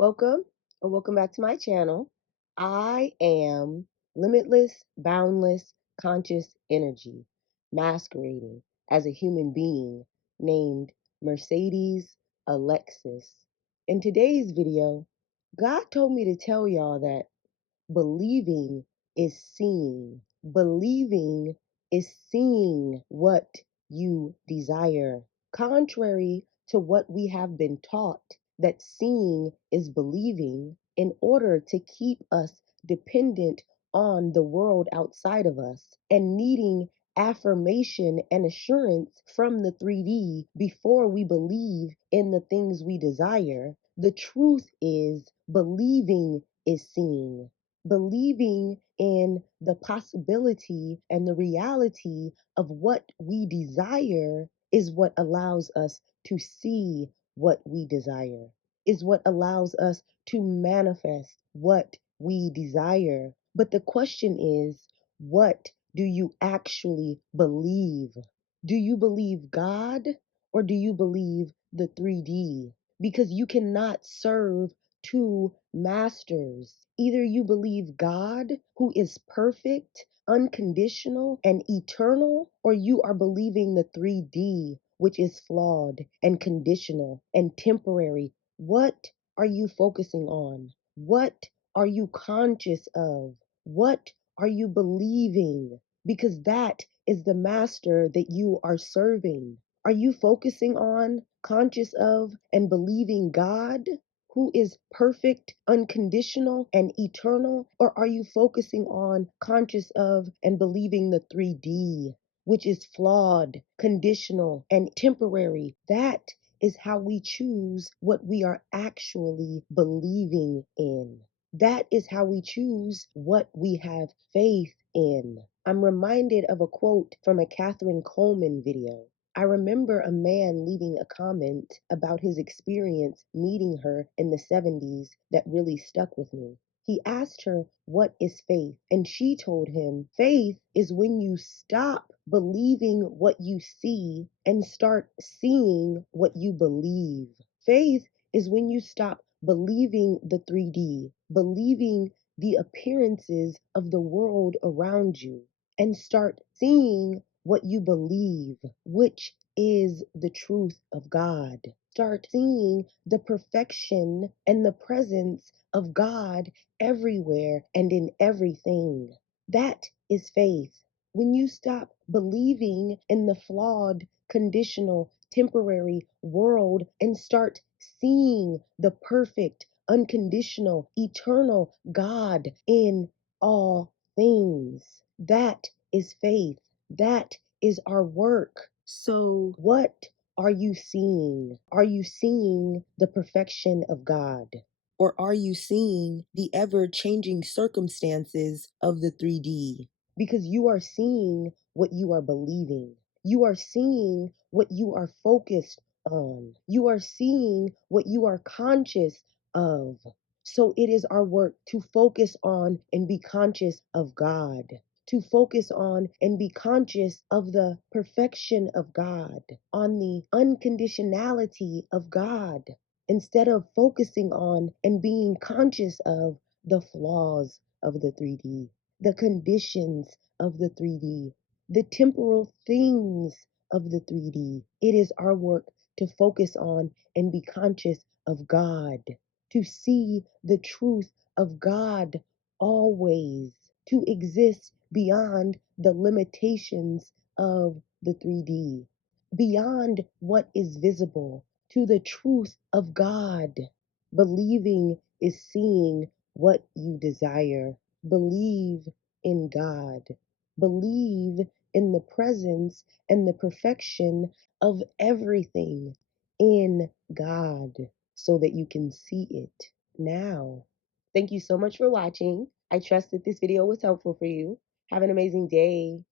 Welcome or welcome back to my channel. I am limitless, boundless, conscious energy masquerading as a human being named Mercedes Alexis. In today's video, God told me to tell y'all that believing is seeing. Believing is seeing what you desire. Contrary to what we have been taught, that seeing is believing, in order to keep us dependent on the world outside of us and needing affirmation and assurance from the 3D before we believe in the things we desire. The truth is, believing is seeing. Believing in the possibility and the reality of what we desire is what allows us to see what we desire, is what allows us to manifest what we desire. But the question is, what do you actually believe? Do you believe God or do you believe the 3D? Because you cannot serve two masters. Either you believe God, who is perfect, unconditional, and eternal, or you are believing the 3D, which is flawed and conditional and temporary. What are you focusing on? What are you conscious of? What are you believing? Because that is the master that you are serving. Are you focusing on, conscious of, and believing God, who is perfect, unconditional, and eternal? Or are you focusing on, conscious of, and believing the 3D, which is flawed, conditional, and temporary? That is how we choose what we are actually believing in. That is how we choose what we have faith in. I'm reminded of a quote from a Catherine Coleman video. I remember a man leaving a comment about his experience meeting her in the 70s that really stuck with me. He asked her, "What is faith?" And she told him, "Faith is when you stop believing what you see and start seeing what you believe. Faith is when you stop believing the 3D, believing the appearances of the world around you, and start seeing what you believe, which is the truth of God. Start seeing the perfection and the presence of God everywhere and in everything. That is faith. When you stop believing in the flawed, conditional, temporary world and start seeing the perfect, unconditional, eternal God in all things. That is faith. That is our work. So, what are you seeing? Are you seeing the perfection of God? Or are you seeing the ever changing circumstances of the 3D? Because you are seeing what you are believing. You are seeing what you are focused on. You are seeing what you are conscious of. So it is our work to focus on and be conscious of God, to focus on and be conscious of the perfection of God, on the unconditionality of God, instead of focusing on and being conscious of the flaws of the 3D, the conditions of the 3D, the temporal things of the 3D. It is our work to focus on and be conscious of God, to see the truth of God always, to exist beyond the limitations of the 3D, beyond what is visible, to the truth of God. Believing is seeing what you desire. Believe in God. Believe in the presence and the perfection of everything in God so that you can see it now. Thank you so much for watching. I trust that this video was helpful for you. Have an amazing day.